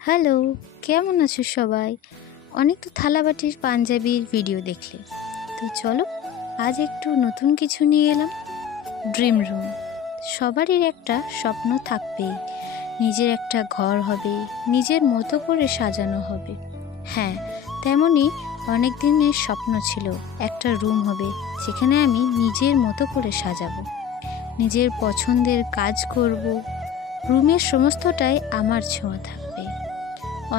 Hello, কেমন আছো সবাই? অনেক তো থালাবাটির পাঞ্জাবির ভিডিও দেখলে, তো চলো আজ একটু নতুন কিছু নিয়ে এলাম। Dream room. সবারই একটা স্বপ্ন থাকবেই, নিজের একটা ঘর হবে, নিজের মতো করে সাজানো হবে। হ্যাঁ, তেমনই অনেক দিনের স্বপ্ন ছিল একটা রুম হবে যেখানে আমি নিজের মতো করে সাজাবো, নিজের পছন্দের কাজ করব। রুমের সমস্তটাই আমার ছোঁয়া থাকবে।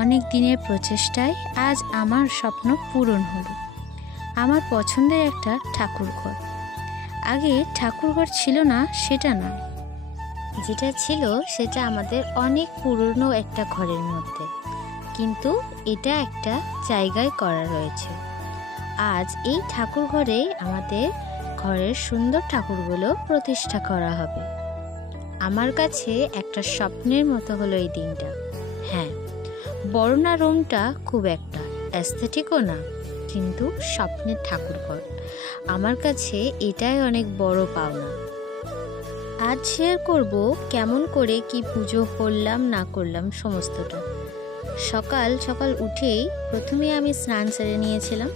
অনেক দিনের প্রচেষ্টায় আজ আমার স্বপ্ন পূরণ হলো। আমার পছন্দের একটা ঠাকুরঘর। আগে ঠাকুরঘর ছিল না সেটা না, যেটা ছিল সেটা আমাদের অনেক পুরনো একটা ঘরের মধ্যে, কিন্তু এটা একটা জায়গায় করা রয়েছে। আজ এই ঠাকুরঘরে আমাদের ঘরের সুন্দর ঠাকুরগুলো প্রতিষ্ঠা করা হবে। আমার কাছে একটা স্বপ্নের মতো হলো এই দিনটা। হ্যাঁ, বড় না রুমটা খুব একটা অ্যাস্থেটিকও না, কিন্তু স্বপ্নের ঠাকুরঘর আমার কাছে এটাই অনেক বড় পাওনা। আজ শেয়ার করব কেমন করে কি পুজো করলাম না করলাম সমস্তটা। সকাল সকাল উঠেই প্রথমে আমি স্নান সেরে নিয়েছিলাম,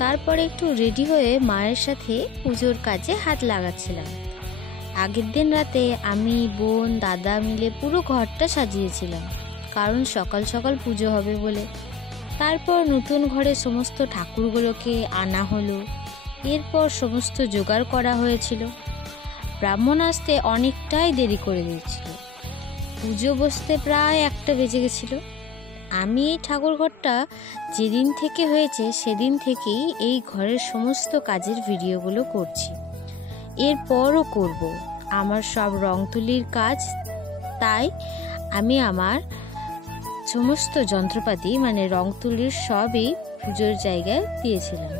তারপরে একটু রেডি হয়ে মায়ের সাথে পুজোর কাজে হাত লাগাচ্ছিলাম। আগের দিন রাতে আমি, বোন, দাদা মিলে পুরো ঘরটা সাজিয়েছিলাম, কারণ সকাল সকাল পুজো হবে বলে। তারপর নতুন ঘরে সমস্ত ঠাকুরগুলোকে আনা হলো, এরপর সমস্ত জোগাড় করা হয়েছিল। ব্রাহ্মণ আসতে অনেকটাই দেরি করে দিয়েছিল, পুজো বসতে প্রায় 1টা বেজে গেছিল। আমি এই ঠাকুরঘরটা যেদিন থেকে হয়েছে সেদিন থেকেই এই ঘরের সমস্ত কাজের ভিডিওগুলো করছি, এরপরও করব। আমার সব রং তুলির কাজ, তাই আমি আমার সমস্ত যন্ত্রপাতি মানে রং তুলির সবই পুজোর জায়গায় দিয়েছিলাম।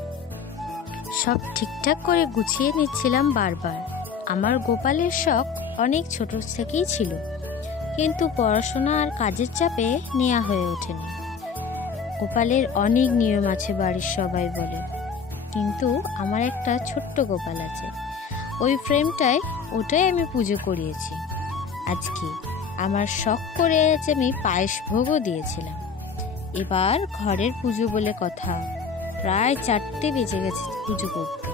সব ঠিকঠাক করে গুছিয়ে নিচ্ছিলাম বারবার। আমার গোপালের শখ অনেক ছোট থেকেই ছিল, কিন্তু পড়াশোনা আর কাজের চাপে নেওয়া হয়ে ওঠেনি। গোপালের অনেক নিয়ম আছে বাড়ির সবাই বলে, কিন্তু আমার একটা ছোট্ট গোপাল আছে, ওই ফ্রেমটায় ওটাই আমি পুজো করিয়েছি। আজকে আমার শখ করে আমি পায়েস ভোগও দিয়েছিলাম। এবার ঘরের পুজো বলে কথা, প্রায় 4টে বেজে গেছে পুজো করতে।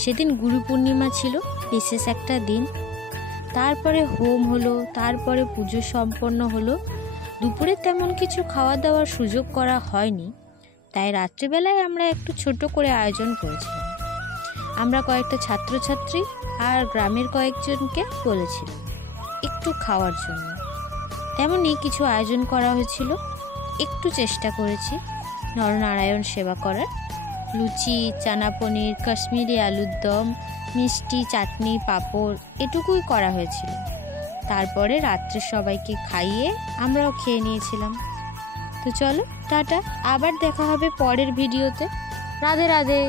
সেদিন গুরু পূর্ণিমা ছিল, বিশেষ একটা দিন। তারপরে হোম হলো, তারপরে পুজো সম্পন্ন হলো। দুপুরে তেমন কিছু খাওয়া দাওয়ার সুযোগ করা হয়নি, তাই রাত্রিবেলায় আমরা একটু ছোট করে আয়োজন করেছিলাম। আমরা কয়েকটা ছাত্রছাত্রী আর গ্রামের কয়েকজনকে বলেছিলাম একটু খাওয়ার জন্য। তেমনই কিছু আয়োজন করা হয়েছিল। একটু চেষ্টা করেছি নরনারায়ণ সেবা করার। লুচি, চানা পনির, কাশ্মীরি আলুর দম, মিষ্টি, চাটনি, পাঁপড় এটুকুই করা হয়েছিল। তারপরে রাত্রে সবাইকে খাইয়ে আমরাও খেয়ে নিয়েছিলাম। তো চলো টাটা, আবার দেখা হবে পরের ভিডিওতে। রাধে রাধে।